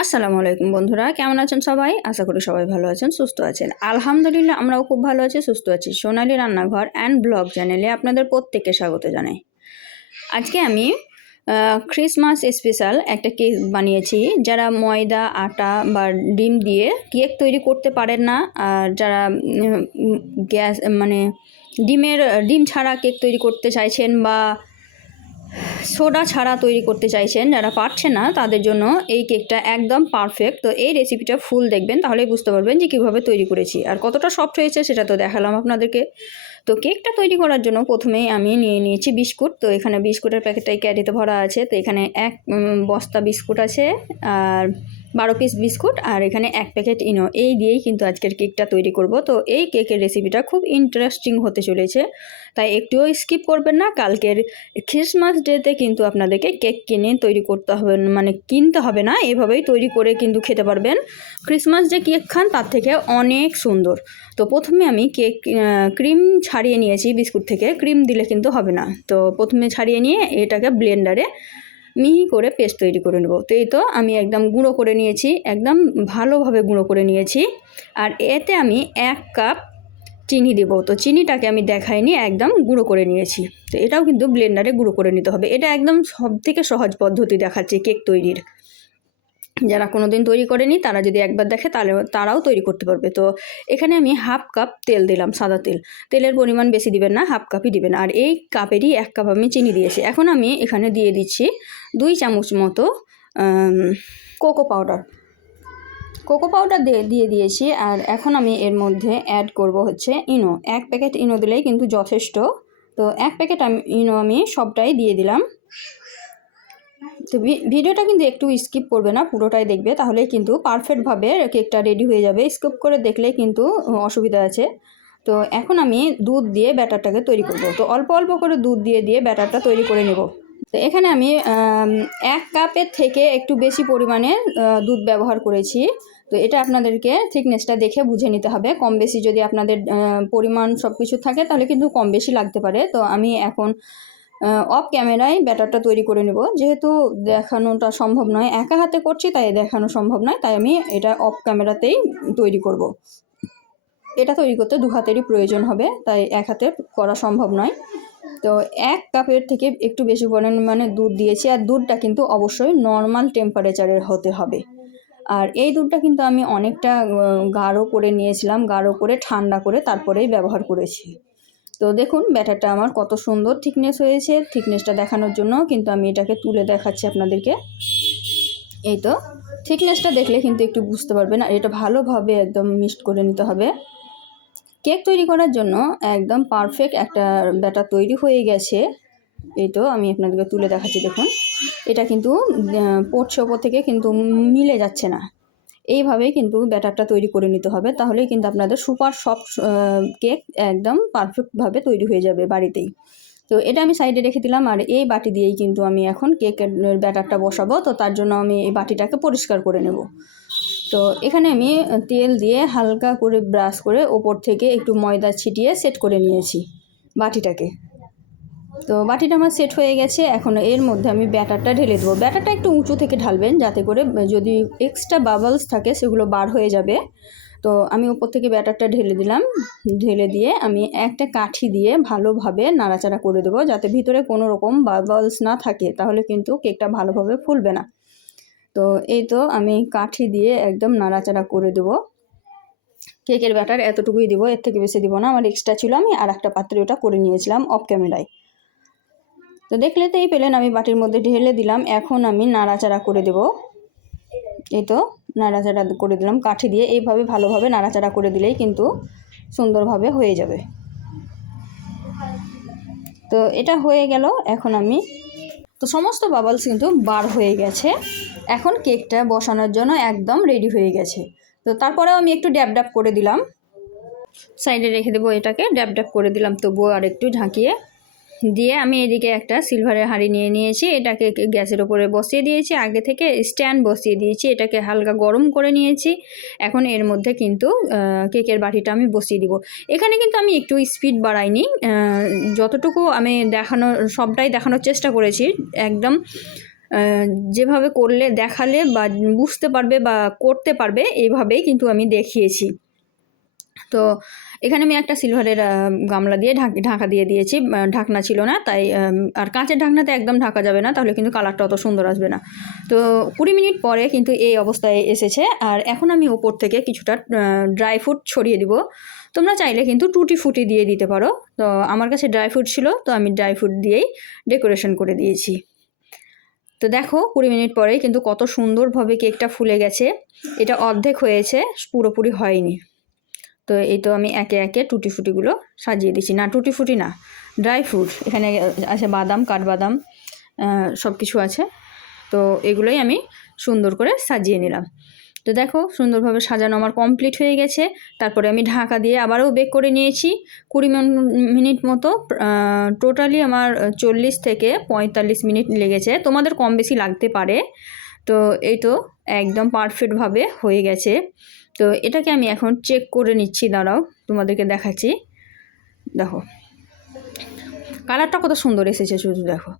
আসসালামু আলাইকুম বন্ধুরা, কেমন আছেন সবাই? আশা করি সবাই ভালো আছেন, সুস্থ আছেন। আলহামদুলিল্লাহ আমরাও খুব ভালো আছি, সুস্থ আছি। সোনালী রান্নাঘর অ্যান্ড ব্লগ চ্যানেলে আপনাদের প্রত্যেককে স্বাগত জানাই। আজকে আমি ক্রিসমাস স্পেশাল একটা কেক বানিয়েছি। যারা ময়দা, আটা বা ডিম দিয়ে কেক তৈরি করতে পারেন না, আর যারা গ্যাস মানে ডিম ছাড়া কেক তৈরি করতে চাইছেন বা সোডা ছাড়া তৈরি করতে চাইছেন, যারা পারছেন না তাদের জন্য এই কেকটা একদম পারফেক্ট। তো এই রেসিপিটা ফুল দেখবেন, তাহলেই বুঝতে পারবেন যে কীভাবে তৈরি করেছি আর কতটা সফট হয়েছে সেটা তো দেখালাম আপনাদেরকে। তো কেকটা তৈরি করার জন্য প্রথমেই আমি নিয়েছি বিস্কুট। তো এখানে বিস্কুটের প্যাকেটটাই ক্যারিতে ভরা আছে। তো এখানে এক বস্তা বিস্কুট আছে আর 12 পিস বিস্কুট, আর এখানে 1 প্যাকেট ইনো। এই দিয়েই কিন্তু আজকের কেকটা তৈরি করব। তো এই কেকের রেসিপিটা খুব ইন্টারেস্টিং হতে চলেছে, তাই একটুও স্কিপ করবেন না। কালকের ক্রিসমাস ডেতে কিন্তু আপনাদেরকে কেক কিনে তৈরি করতে হবে, মানে কিনতে হবে না, এভাবেই তৈরি করে কিন্তু খেতে পারবেন। ক্রিসমাস যে কেক খান তার থেকে অনেক সুন্দর। তো প্রথমে আমি ক্রিম ছাড়িয়ে নিয়েছি বিস্কুট থেকে, ক্রিম দিলে কিন্তু হবে না। তো প্রথমে ছাড়িয়ে নিয়ে এটাকে ব্লেন্ডারে মিহি করে পেস্ট তৈরি করে নেব। তো এই তো আমি একদম গুঁড়ো করে নিয়েছি, একদম ভালোভাবে গুঁড়ো করে নিয়েছি। আর এতে আমি 1 কাপ চিনি দেবো। তো চিনিটাকে আমি দেখাইনি, একদম গুঁড়ো করে নিয়েছি। তো এটাও কিন্তু ব্লেন্ডারে গুঁড়ো করে নিতে হবে। এটা একদম সবথেকে সহজ পদ্ধতি দেখাচ্ছি কেক তৈরির। যারা কোনো দিন তৈরি করেনি তারা যদি একবার দেখে তাহলে তারাও তৈরি করতে পারবে। তো এখানে আমি 1/2 কাপ তেল দিলাম, সাদা তেল। তেলের পরিমাণ বেশি দিবেন না, 1/2 কাপই দিবেন। আর এই কাপেরই 1 কাপ আমি চিনি দিয়েছি। এখন আমি এখানে দিয়ে দিচ্ছি 2 চামচ মতো কোকো পাউডার দিয়ে দিয়েছি। আর এখন আমি এর মধ্যে অ্যাড করব হচ্ছে ইনো। 1 প্যাকেট ইনো দিলেই কিন্তু যথেষ্ট। তো 1 প্যাকেট ইনো আমি সবটাই দিয়ে দিলাম। তো ভিডিওটা কিন্তু একটু স্কিপ করবে না, পুরোটাই দেখবে, তাহলেই কিন্তু পারফেক্টভাবে কেকটা রেডি হয়ে যাবে। স্কিপ করে দেখলে কিন্তু অসুবিধা আছে। তো এখন আমি দুধ দিয়ে ব্যাটারটাকে তৈরি করব। তো অল্প অল্প করে দুধ দিয়ে ব্যাটারটা তৈরি করে নেব। তো এখানে আমি 1 কাপের থেকে একটু বেশি পরিমাণে দুধ ব্যবহার করেছি। তো এটা আপনাদেরকে থিকনেসটা দেখে বুঝে নিতে হবে। কম বেশি যদি আপনাদের পরিমাণ সব কিছু থাকে তাহলে কিন্তু কম বেশি লাগতে পারে। তো আমি এখন অফ ক্যামেরায় ব্যাটারটা তৈরি করে নেব। যেহেতু দেখানোটা সম্ভব নয়, একা হাতে করছি তাই দেখানো সম্ভব নয়, তাই আমি এটা অফ ক্যামেরাতেই তৈরি করব। এটা তৈরি করতে 2 হাতেরই প্রয়োজন হবে, তাই এক হাতে করা সম্ভব নয়। তো 1 কাপের থেকে একটু বেশি পরিমাণে দুধ দিয়েছি। আর দুধটা কিন্তু অবশ্যই নর্মাল টেম্পারেচারের হতে হবে। আর এই দুধটা কিন্তু আমি অনেকটা গাঢ় করে নিয়েছিলাম, গাঢ় করে ঠান্ডা করে তারপরেই ব্যবহার করেছি। তো দেখুন ব্যাটারটা আমার কত সুন্দর থিকনেস হয়েছে। থিকনেসটা দেখানোর জন্য কিন্তু আমি এটাকে তুলে দেখাচ্ছি আপনাদেরকে। এই তো থিকনেসটা দেখলে কিন্তু একটু বুঝতে পারবেন। আর এটা ভালোভাবে একদম মিক্সড করে নিতে হবে। কেক তৈরি করার জন্য একদম পারফেক্ট একটা ব্যাটার তৈরি হয়ে গেছে। এই তো আমি আপনাদেরকে তুলে দেখাচ্ছি, দেখুন এটা কিন্তু পড়ছে ওপর থেকে, কিন্তু মিলে যাচ্ছে না। এইভাবেই কিন্তু ব্যাটারটা তৈরি করে নিতে হবে, তাহলেই কিন্তু আপনাদের সুপার সফট কেক একদম পারফেক্টভাবে তৈরি হয়ে যাবে বাড়িতেই। তো এটা আমি সাইডে রেখে দিলাম। আর এই বাটি দিয়েই কিন্তু আমি এখন কেকের ব্যাটারটা বসাবো। তো তার জন্য আমি এই বাটিটাকে পরিষ্কার করে নেব। তো এখানে আমি তেল দিয়ে হালকা করে ব্রাশ করে ওপর থেকে একটু ময়দা ছিটিয়ে সেট করে নিয়েছি বাটিটাকে। তো বাটিটা আমার সেট হয়ে গেছে। এখন এর মধ্যে আমি ব্যাটারটা ঢেলে দেবো। ব্যাটারটা একটু উঁচু থেকে ঢালবেন, যাতে করে যদি এক্সট্রা বাবলস থাকে সেগুলো বার হয়ে যাবে। তো আমি উপর থেকে ব্যাটারটা ঢেলে দিলাম। ঢেলে দিয়ে আমি একটা কাঠি দিয়ে ভালোভাবে নাড়াচাড়া করে দেবো, যাতে ভিতরে কোনো রকম বাবলস না থাকে, তাহলে কিন্তু কেকটা ভালোভাবে ফুলবে না। তো এই তো আমি কাঠি দিয়ে একদম নাড়াচাড়া করে দেবো। কেকের ব্যাটার এতটুকুই দিব, এর থেকে বেশি দিব না। আমার এক্সট্রা ছিল, আমি আর একটা পাত্রে ওটা করে নিয়েছিলাম অফ ক্যামেরায়। তো দেখলে তো এই পেলেন, আমি বাটির মধ্যে ঢেলে দিলাম। এখন আমি নাড়াচাড়া করে দেব। এই তো নাড়াচাড়া করে দিলাম কাঠি দিয়ে। এইভাবে ভালোভাবে নাড়াচাড়া করে দিলেই কিন্তু সুন্দরভাবে হয়ে যাবে। তো এটা হয়ে গেল। এখন আমি তো সমস্ত বাবলস কিন্তু বার হয়ে গেছে। এখন কেকটা বসানোর জন্য একদম রেডি হয়ে গেছে। তো তারপরেও আমি একটু ড্যাব ড্যাব করে দিলাম, সাইডে রেখে দেবো। এটাকে ড্যাব ড্যাব করে দিলাম, তবুও আর একটু ঢাকিয়ে দিয়ে আমি এদিকে একটা সিলভারের হাঁড়ি নিয়ে নিয়েছি। এটাকে গ্যাসের ওপরে বসিয়ে দিয়েছি, আগে থেকে স্ট্যান্ড বসিয়ে দিয়েছি। এটাকে হালকা গরম করে নিয়েছি। এখন এর মধ্যে কিন্তু কেকের বাটিটা আমি বসিয়ে দিব। এখানে কিন্তু আমি একটু স্পিড বাড়াইনি, যতটুকু আমি সবটাই দেখানোর চেষ্টা করেছি। একদম যেভাবে করলে দেখালে বা বুঝতে পারবে বা করতে পারবে এইভাবেই কিন্তু আমি দেখিয়েছি। তো এখানে আমি একটা সিলভারের গামলা দিয়ে ঢাকা দিয়ে দিয়েছি, ঢাকনা ছিল না তাই। আর কাঁচের ঢাকনাতে একদম ঢাকা যাবে না, তাহলে কিন্তু কালারটা অত সুন্দর আসবে না। তো 20 মিনিট পরে কিন্তু এই অবস্থায় এসেছে। আর এখন আমি উপর থেকে কিছুটা ড্রাই ফ্রুট ছড়িয়ে দিব। তোমরা চাইলে কিন্তু টুটি ফুটি দিয়ে দিতে পারো। তো আমার কাছে ড্রাই ফ্রুট ছিল, তো আমি ড্রাই ফ্রুট দিয়েই ডেকোরেশন করে দিয়েছি। তো দেখো 20 মিনিট পরেই কিন্তু কত সুন্দরভাবে কেকটা ফুলে গেছে। এটা অর্ধেক হয়েছে, পুরোপুরি হয়নি। তো এই তো আমি একে একে টুটি ফুটিগুলো সাজিয়ে দিচ্ছি। না, টুটি ফুটি না, ড্রাই ফ্রুট। এখানে আছে বাদাম, কাঠবাদাম, সব কিছু আছে। তো এগুলোই আমি সুন্দর করে সাজিয়ে নিলাম। তো দেখো সুন্দরভাবে সাজানো আমার কমপ্লিট হয়ে গেছে। তারপরে আমি ঢাকা দিয়ে আবারও বেক করে নিয়েছি 20 মিনিট মতো। টোটালি আমার 40 থেকে 45 মিনিট লেগেছে, তোমাদের কম বেশি লাগতে পারে। তো এই তো একদম পারফেক্টভাবে হয়ে গেছে। তো এটাকে আমি এখন চেক করে নিচ্ছি, দাঁড়াও তোমাদেরকে দেখাচ্ছি। দেখো কালারটা কত সুন্দর এসেছে, শুধু দেখো।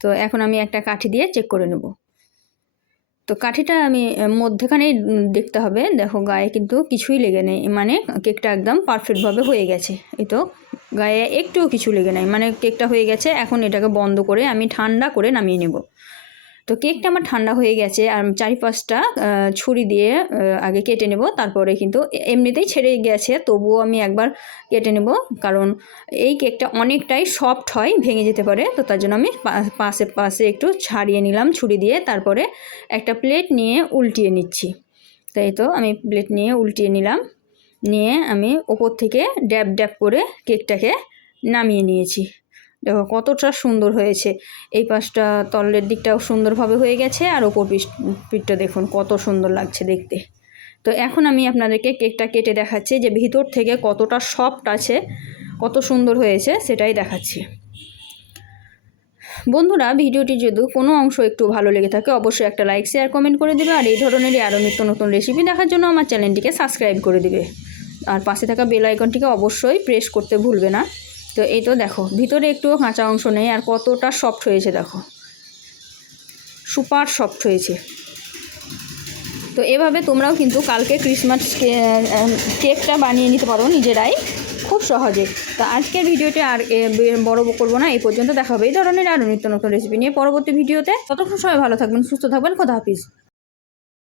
তো এখন আমি একটা কাঠি দিয়ে চেক করে নেব। তো কাঠিটা আমি মধ্যেখানেই দেখতে হবে। দেখো গায়ে কিন্তু কিছুই লেগে নেই, মানে কেকটা একদম পারফেক্টভাবে হয়ে গেছে। এই তো গায়ে একটুও কিছু লেগে নেই, মানে কেকটা হয়ে গেছে। এখন এটাকে বন্ধ করে আমি ঠান্ডা করে নামিয়ে নেব। তো কেকটা আমার ঠান্ডা হয়ে গেছে। আর 4-5টা ছুরি দিয়ে আগে কেটে নেব, তারপরে কিন্তু এমনিতেই ছেড়ে গেছে, তবুও আমি একবার কেটে নেব, কারণ এই কেকটা অনেকটাই সফট হয়, ভেঙে যেতে পারে। তো তার জন্য আমি পাশে একটু ছাড়িয়ে নিলাম ছুরি দিয়ে। তারপরে একটা প্লেট নিয়ে উল্টিয়ে নিচ্ছি। তাই তো আমি প্লেট নিয়ে উল্টিয়ে নিলাম, নিয়ে আমি ওপর থেকে ড্যাব ড্যাব করে কেকটাকে নামিয়ে নিয়েছি। দেখো কতটা সুন্দর হয়েছে। এই পাশটা তলের দিকটাও সুন্দরভাবে হয়ে গেছে, আর ওপর পিঠটা দেখুন কত সুন্দর লাগছে দেখতে। তো এখন আমি আপনাদেরকে কেকটা কেটে দেখাচ্ছি যে ভিতর থেকে কতটা সফট আছে, কত সুন্দর হয়েছে সেটাই দেখাচ্ছি। বন্ধুরা, ভিডিওটি যদি কোনো অংশ একটু ভালো লেগে থাকে অবশ্যই একটা লাইক, শেয়ার, কমেন্ট করে দেবে। আর এই ধরনেরই আরও নিত্য নতুন রেসিপি দেখার জন্য আমার চ্যানেলটিকে সাবস্ক্রাইব করে দেবে। আর পাশে থাকা বেল আইকনটিকে অবশ্যই প্রেস করতে ভুলবে না। তো এই তো দেখো ভিতরে একটুও কাঁচা অংশ নেই, আর কতটা সফট হয়েছে দেখো, সুপার সফট হয়েছে। তো এভাবে তোমরাও কিন্তু কালকে ক্রিসমাস কেকটা বানিয়ে নিতে পারো নিজেরাই, খুব সহজে। তো আজকের ভিডিওটি আর বড় করবো না, এই পর্যন্ত দেখা হবে এই ধরনের আরও নিত্য নতুন রেসিপি নিয়ে পরবর্তী ভিডিওতে। ততক্ষণ সবাই ভালো থাকবেন, সুস্থ থাকবেন, খোদা হাফিজ।